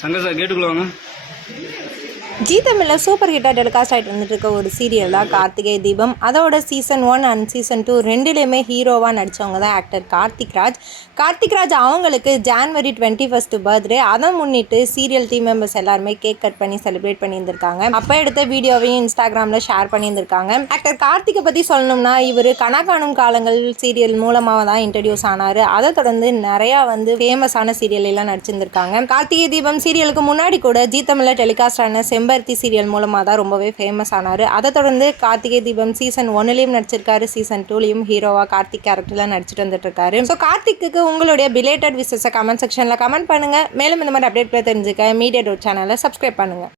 Shankar sir கேட்டுக்குள்ள வாங்க. ஜீ தமிழில் super ஹிட்டாக telecast ஆகிட்டு வந்துட்டு இருக்க ஒரு சீரியல் தான் கார்த்திகை தீபம். அதோட சீசன் 1 அண்ட் சீசன் 2 ரெண்டுலேயுமே ஹீரோவாக நடித்தவங்க தான் ஆக்டர் கார்த்திக் ராஜ் அவங்களுக்கு ஜான்வரி 21 பர்த்டே. அதை முன்னிட்டு சீரியல் டீம் மெம்பர்ஸ் எல்லாருமே கேக் கட் பண்ணி செலிப்ரேட் பண்ணியிருந்திருக்காங்க. அப்போ எடுத்த வீடியோவையும் இன்ஸ்டாகிராமில் ஷேர் பண்ணியிருந்திருக்காங்க. ஆக்டர் கார்த்திகை பற்றி சொல்லணும்னா இவர் கனகாணும் காலங்கள் சீரியல் மூலமாக தான் இன்ட்ரடியூஸ் ஆனார். அதை தொடர்ந்து நிறையா ஃபேமஸான சீரியல் எல்லாம் நடிச்சிருந்திருக்காங்க. கார்த்திகை தீபம் சீரியலுக்கு முன்னாடி கூட ஜீ தமிழில் டெலிகாஸ்ட் ஆன செம்பருத்தி சீரியல் மூலமாக தான் ரொம்பவே ஃபேமஸ் ஆனார். அதை தொடர்ந்து கார்த்திகை தீபம் சீசன் 1லையும் நடிச்சிருக்காரு, சீசன் 2லையும் ஹீரோவாக கார்த்திக் கேரக்டரில் நடிச்சிட்டு வந்துட்டு இருக்காரு. ஸோ கார்த்திக்கு உங்களுடைய பிலேட்டட் விஷஸை கமெண்ட் செக்ஷனில் கமெண்ட் பண்ணுங்கள். மேலும் இந்த மாதிரி அப்டேட் தெரிஞ்சுக்க மீடியா டோட் சேனலை சப்ஸ்கிரைப் பண்ணுங்கள்.